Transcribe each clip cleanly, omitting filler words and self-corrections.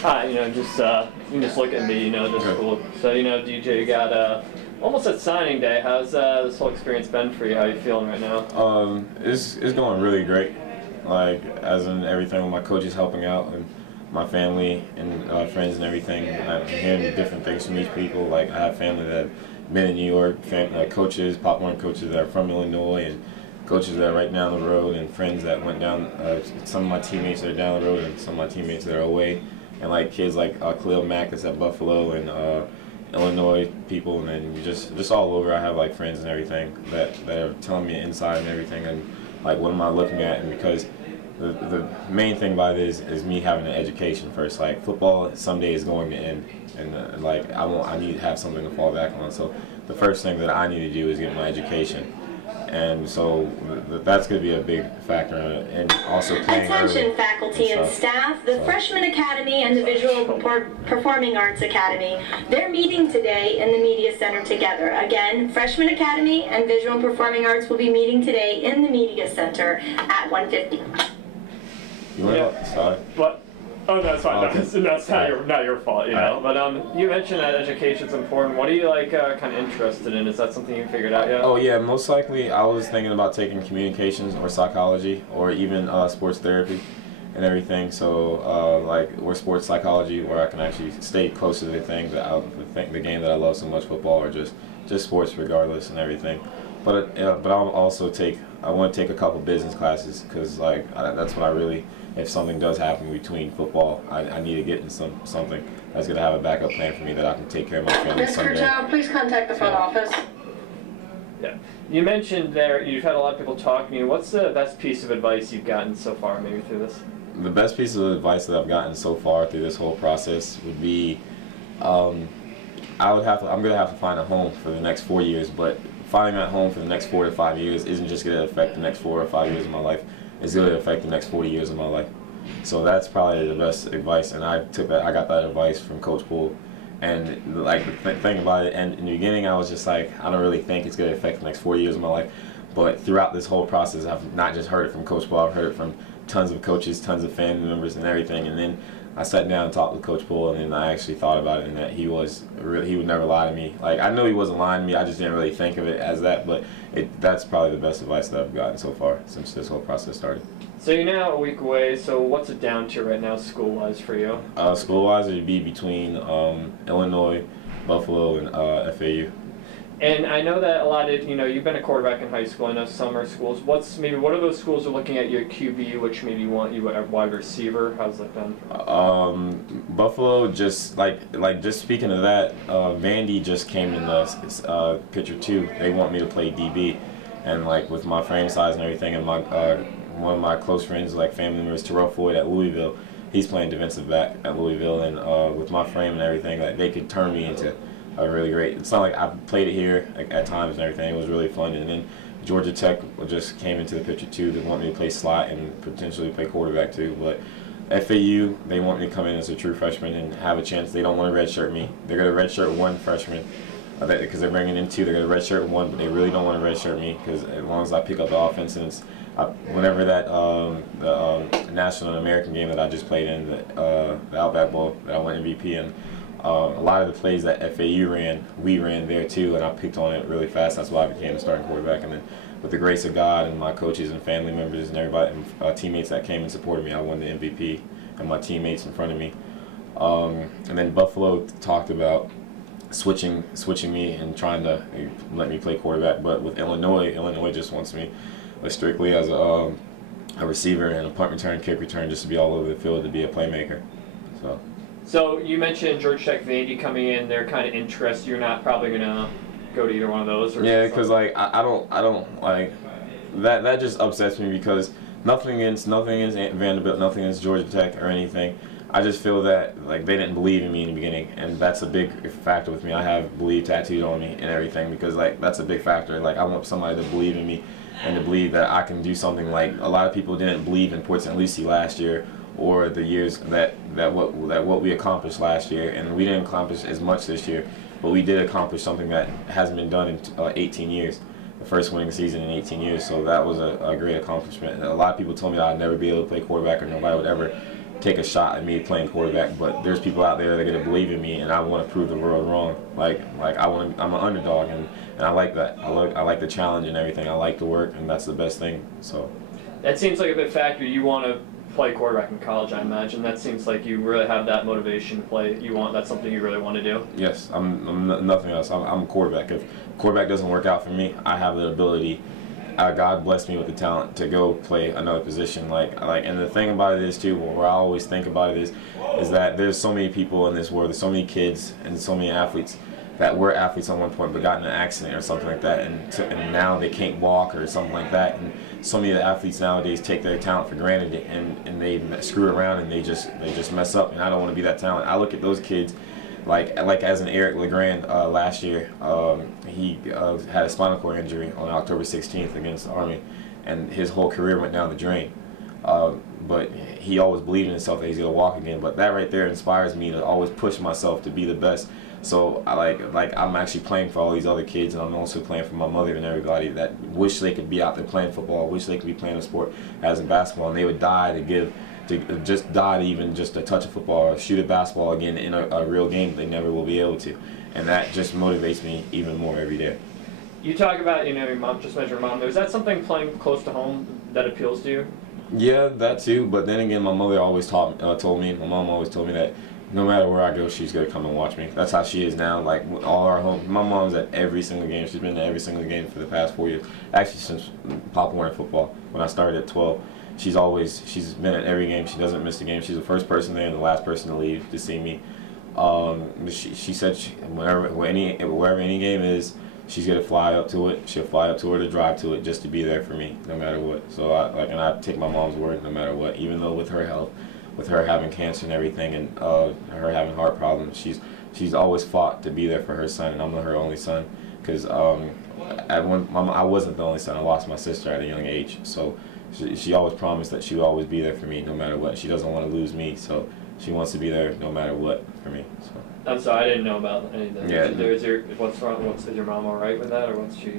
Just you can just look at me, just cool. So, DJ, you got almost at signing day. How's this whole experience been for you? How are you feeling right now? It's going really great. Like, as in everything with my coaches helping out and my family and friends and everything. I'm hearing different things from these people. Like, I have family that have been in New York, coaches, popcorn coaches that are from Illinois, and coaches that are right down the road, and friends that went down. Some of my teammates that are down the road, and some of my teammates that are away. And like kids like Khalil Mack that's at Buffalo, and Illinois people, and then just all over. I have like friends and everything that are telling me inside and everything, and like what am I looking at, and because the main thing about it is me having an education first. Like, football someday is going to end, and like I need to have something to fall back on. So the first thing that I need to do is get my education. And so that's going to be a big factor in it. And also playing Attention faculty and staff, the Freshman Academy and the Visual Performing Arts Academy, they're meeting today in the Media Center together. Again, Freshman Academy and Visual Performing Arts will be meeting today in the Media Center at 1:50. Sorry. What? Oh, no, it's fine. Okay. That's not your fault, know. But you mentioned that education's important. What are you kind of interested in? Is that something you figured out yet? Oh yeah, most likely I was thinking about taking communications or psychology or even sports therapy and everything. So or sports psychology, where I can actually stay close to the things the game that I love so much, football, or just sports regardless and everything. But I'll also I want to take a couple business classes, because that's what I really. If something does happen between football, I need to get in something that's going to have a backup plan for me, that I can take care of my family someday. Ms. Curtow, please contact the front office. Yeah. You mentioned there you've had a lot of people talking to you. What's the best piece of advice you've gotten so far, maybe through this? The best piece of advice that I've gotten so far through this whole process would be, I'm going to have to find a home for the next 4 years, but finding that home for the next 4 to 5 years isn't just going to affect the next 4 or 5 years of my life. It's going to affect the next 40 years of my life. So that's probably the best advice, and I got that advice from Coach Poole. And like the thing about it, and in the beginning I was just like, I don't really think it's going to affect the next 40 years of my life. But throughout this whole process, I've not just heard it from Coach Poole, I've heard it from tons of coaches, tons of family members and everything. And then I sat down and talked with Coach Poole, and then I actually thought about it, and that he would never lie to me. Like, I know he wasn't lying to me, I just didn't really think of it as that, but that's probably the best advice that I've gotten so far since this whole process started. So you're now a week away, so what's it down to right now school-wise for you? School-wise, it would be between Illinois, Buffalo, and FAU. And I know that a lot of, you've been a quarterback in high school. I know summer schools. What are those schools are looking at your QB, which maybe want you a wide receiver? How's that been? Buffalo, just just speaking of that, Vandy just came in the picture too. They want me to play DB, and with my frame size and everything, and my one of my close friends, family members, Terrell Floyd at Louisville, he's playing defensive back at Louisville, and with my frame and everything, they could turn me into a really great. It's not like I've played it here at times and everything. It was really fun. And then Georgia Tech just came into the picture too. They want me to play slot and potentially play quarterback too. But FAU, they want me to come in as a true freshman and have a chance. They don't want to redshirt me. They're going to redshirt one freshman because they're bringing in two. They're going to redshirt one, but they really don't want to redshirt me, because as long as I pick up the offense, and whenever that the National and American game that I just played in, the Outback Bowl that I won MVP in, a lot of the plays that FAU ran, we ran there too, and I picked on it really fast. That's why I became the starting quarterback. And then with the grace of God and my coaches and family members and everybody, and teammates that came and supported me, I won the MVP, and my teammates in front of me. And then Buffalo talked about switching me and trying to let me play quarterback. But with Illinois just wants me strictly as a receiver and a punt return, kick return, just to be all over the field, to be a playmaker. So you mentioned Georgia Tech, Vandy coming in. They're kind of interested. You're not probably gonna go to either one of those. Or yeah, because I don't like that. That just upsets me, because nothing against Vanderbilt, nothing against Georgia Tech or anything. I just feel that they didn't believe in me in the beginning, and that's a big factor with me. I have believe tattooed on me and everything, because that's a big factor. I want somebody to believe in me and to believe that I can do something. A lot of people didn't believe in Port St. Lucie last year, or the years that what we accomplished last year, and we didn't accomplish as much this year, but we did accomplish something that hasn't been done in 18 years, the first winning season in 18 years. So that was a great accomplishment. And a lot of people told me that I'd never be able to play quarterback, or nobody would ever take a shot at me playing quarterback, but there's people out there that are gonna believe in me, and I want to prove the world wrong. I'm an underdog, and I like that. I like the challenge and everything. I like the work, and that's the best thing. So that seems like a big factor. You want to play quarterback in college, I imagine. That seems like you really have that motivation to play. That's something you really want to do. Yes, I'm nothing else. I'm a quarterback. If quarterback doesn't work out for me, I have the ability. God blessed me with the talent to go play another position. And the thing about it is too, where I always think about it is that there's so many people in this world. There's so many kids and so many athletes that were athletes at one point but got in an accident or something like that, and now they can't walk or something like that. And so many of the athletes nowadays take their talent for granted, and they screw around and they just mess up. And I don't want to be that talent. I look at those kids. Like as an Eric LeGrand last year, he had a spinal cord injury on October 16th against the Army, and his whole career went down the drain. But he always believed in himself that he's gonna walk again. But that right there inspires me to always push myself to be the best. So I'm actually playing for all these other kids, and I'm also playing for my mother and everybody that wish they could be out there playing football, wish they could be playing a sport as in basketball, and they would die to even just to touch a football or shoot a basketball again in a real game. They never will be able to, and that just motivates me even more every day. You talk about, your mom, just mentioned your mom. Is that something playing close to home that appeals to you? Yeah, that too. But then again, my mother always my mom always told me that no matter where I go, she's gonna come and watch me. That's how she is now. Like all our home, my mom's at every single game. She's been at every single game for the past 4 years. Actually, since Pop Warner football, when I started at 12. She's been at every game. She doesn't miss a game. She's the first person there and the last person to leave to see me. She said wherever any game is, she's gonna fly up to it. She'll fly up to it or drive to it just to be there for me, no matter what. So I take my mom's word no matter what. Even though with her health, with her having cancer and everything, and her having heart problems, she's always fought to be there for her son, and I'm her only son. Because I wasn't the only son. I lost my sister at a young age, so. She always promised that she would always be there for me no matter what. She doesn't want to lose me, so she wants to be there no matter what for me. So. I'm sorry, I didn't know about any of that. Yeah. Is what's wrong? Is your mom all right with that, or what's she?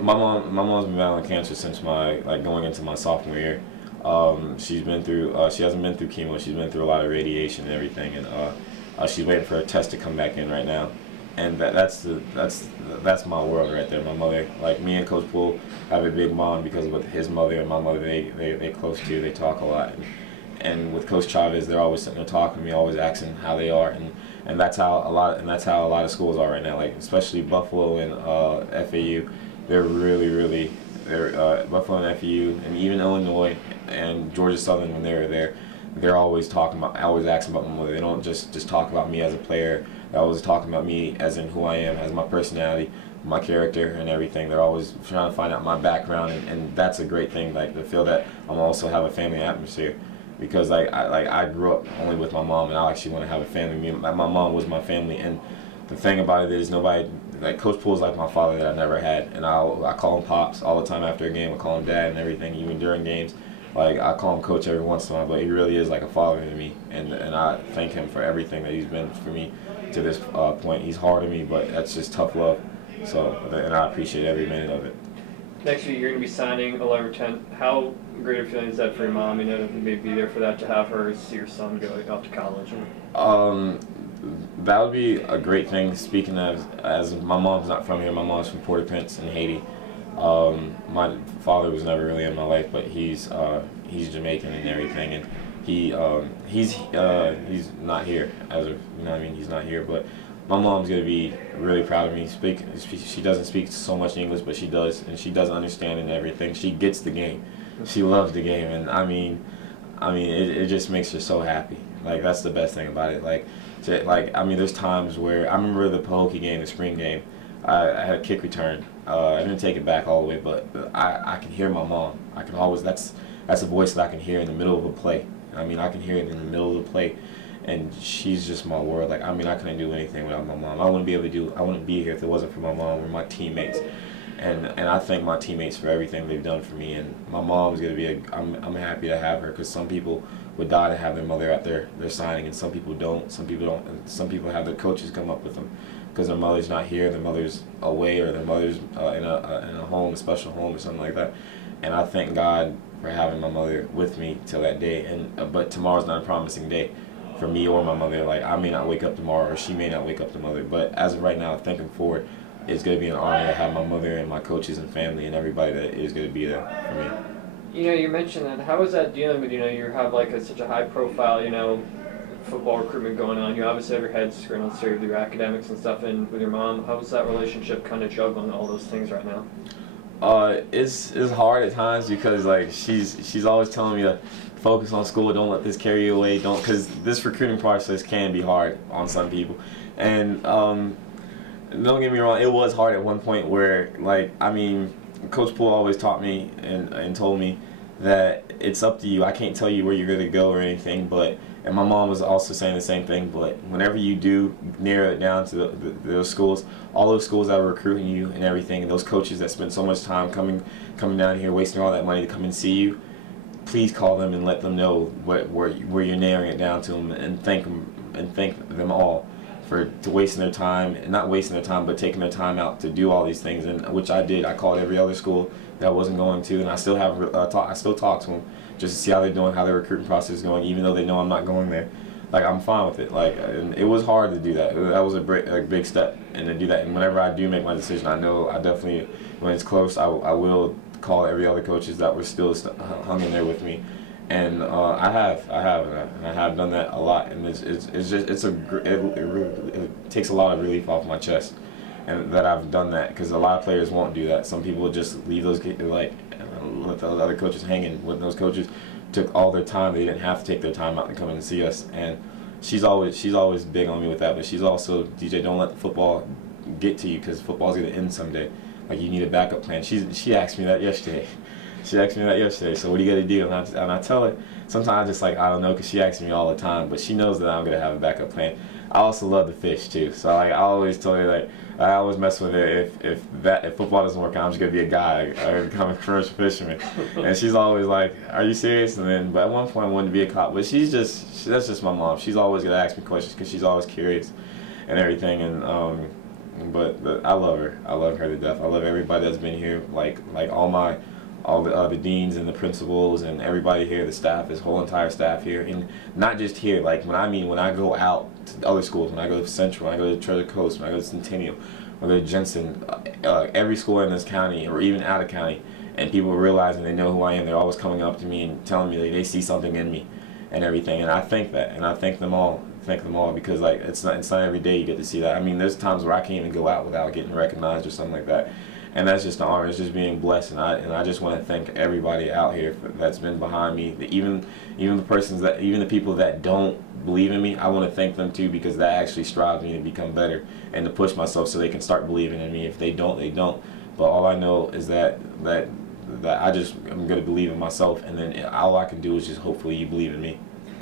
My mom's been battling cancer since going into my sophomore year. She's been through. She hasn't been through chemo. She's been through a lot of radiation and everything, and she's waiting for a test to come back in right now. And that's my world right there. My mother, like me and Coach Poole, have a big bond because with his mother and my mother, they close too. They talk a lot, and with Coach Chavez, they're always sitting there talking to me, always asking how they are, and that's how a lot of schools are right now. Like especially Buffalo and FAU, they're really Buffalo and FAU, and even Illinois and Georgia Southern when they were there, they're always asking about my mother. They don't just talk about me as a player. They're always talking about me as in who I am, as my personality, my character, and everything. They're always trying to find out my background, and that's a great thing. Like to feel that I'm also have a family atmosphere, because I grew up only with my mom, and I actually want to have a family. My mom was my family, and the thing about it is nobody like Coach Poole is like my father that I never had, and I call him Pops all the time after a game. I call him Dad and everything, even during games. Like I call him Coach every once in a while, but he really is like a father to me, and I thank him for everything that he's been for me to this point. He's hard on me, but that's just tough love. So, and I appreciate every minute of it. Next week you're going to be signing 11/10. How great a feeling is that for your mom? To maybe be there for that, to have her see your son go off to college. That would be a great thing. Speaking as my mom's not from here. My mom's from Port-au-Prince in Haiti. My father was never really in my life, but he's Jamaican and everything, and he's not here as of he's not here. But my mom's gonna be really proud of me. She doesn't speak so much English, but she does, and she does understand and everything. She gets the game. She loves the game, and it just makes her so happy. Like that's the best thing about it. There's times where I remember the Pahokee game, the spring game. I had a kick return. I didn't take it back all the way, but I can hear my mom. I can always that's a voice that I can hear in the middle of a play. I can hear it in the middle of the play, and she's just my world. I couldn't do anything without my mom. I wouldn't be here if it wasn't for my mom or my teammates. And I thank my teammates for everything they've done for me. And my mom's gonna be I'm happy to have her, because some people would die to have their mother at their signing, and some people don't. Some people don't. And some people have their coaches come up with them because their mother's not here, their mother's away, or their mother's in a home, a special home or something like that. And I thank God for having my mother with me till that day. And but tomorrow's not a promising day for me or my mother. Like, I may not wake up tomorrow, or she may not wake up tomorrow. But as of right now, thinking forward, it's going to be an honor to have my mother and my coaches and family and everybody that is going to be there for me. You know, you mentioned that. How is that dealing with, you know, you have like such a high profile, you know, football recruitment going on. You obviously have your head screwed on straight with your academics and stuff, and with your mom. How's that relationship kind of juggling all those things right now? It's hard at times because like she's always telling me to focus on school, don't let this carry you away, because this recruiting process can be hard on some people. And don't get me wrong, it was hard at one point where, like, I mean, Coach Poole always taught me and told me that it's up to you. I can't tell you where you're going to go or anything, and my mom was also saying the same thing, but whenever you do narrow it down to those schools, all those schools that are recruiting you and everything, and those coaches that spend so much time coming down here, wasting all that money to come and see you, please call them and let them know where you're narrowing it down to them, and thank them all for wasting their time, not wasting their time, but taking their time out to do all these things, and which I did. I called every other school that I wasn't going to, and I still have I still talk to them just to see how they're doing, how their recruiting process is going, even though they know I'm not going there. Like, I'm fine with it. Like, and it was hard to do that. That was a big step, and to do that. And whenever I do make my decision, I know I definitely, when it's close, I will call every other coaches that were still hung in there with me. And I have done that a lot, and it takes a lot of relief off my chest, and that I've done that, because a lot of players won't do that. Some people just leave those, like, let the other coaches hanging. When those coaches took all their time, they didn't have to take their time out to come in and see us. And she's always big on me with that. But she's also, DJ, don't let the football get to you, because football's gonna end someday. Like, you need a backup plan. She asked me that yesterday. So what do you got to do? And I tell her, sometimes just like, I don't know, because she asks me all the time, but she knows that I'm going to have a backup plan. I also love to fish too. So like, I always tell her, like, I always mess with her, if football doesn't work out, I'm just going to be a guy. I'm going to become a commercial fisherman. And she's always like, are you serious? But at one point I wanted to be a cop. But that's just my mom. She's always going to ask me questions because she's always curious and everything. And but I love her. I love her to death. I love everybody that's been here, like all the deans and the principals and everybody here, the staff, this whole entire staff here, and not just here. Like, when I go out to other schools, when I go to Central, when I go to Treasure Coast, when I go to Centennial, when I go to Jensen, every school in this county or even out of county, and people realizing they know who I am, they're always coming up to me and telling me they see something in me and everything, and I thank that, and I thank them all. Because, like, it's not every day you get to see that. I mean, there's times where I can't even go out without getting recognized or something like that. And that's just an honor. It's just being blessed, and I just want to thank everybody out here that's been behind me. Even the people that don't believe in me, I want to thank them too, because that actually strives me to become better and to push myself so they can start believing in me. If they don't, they don't. But all I know is that I'm going to believe in myself, and then all I can do is just hopefully you believe in me.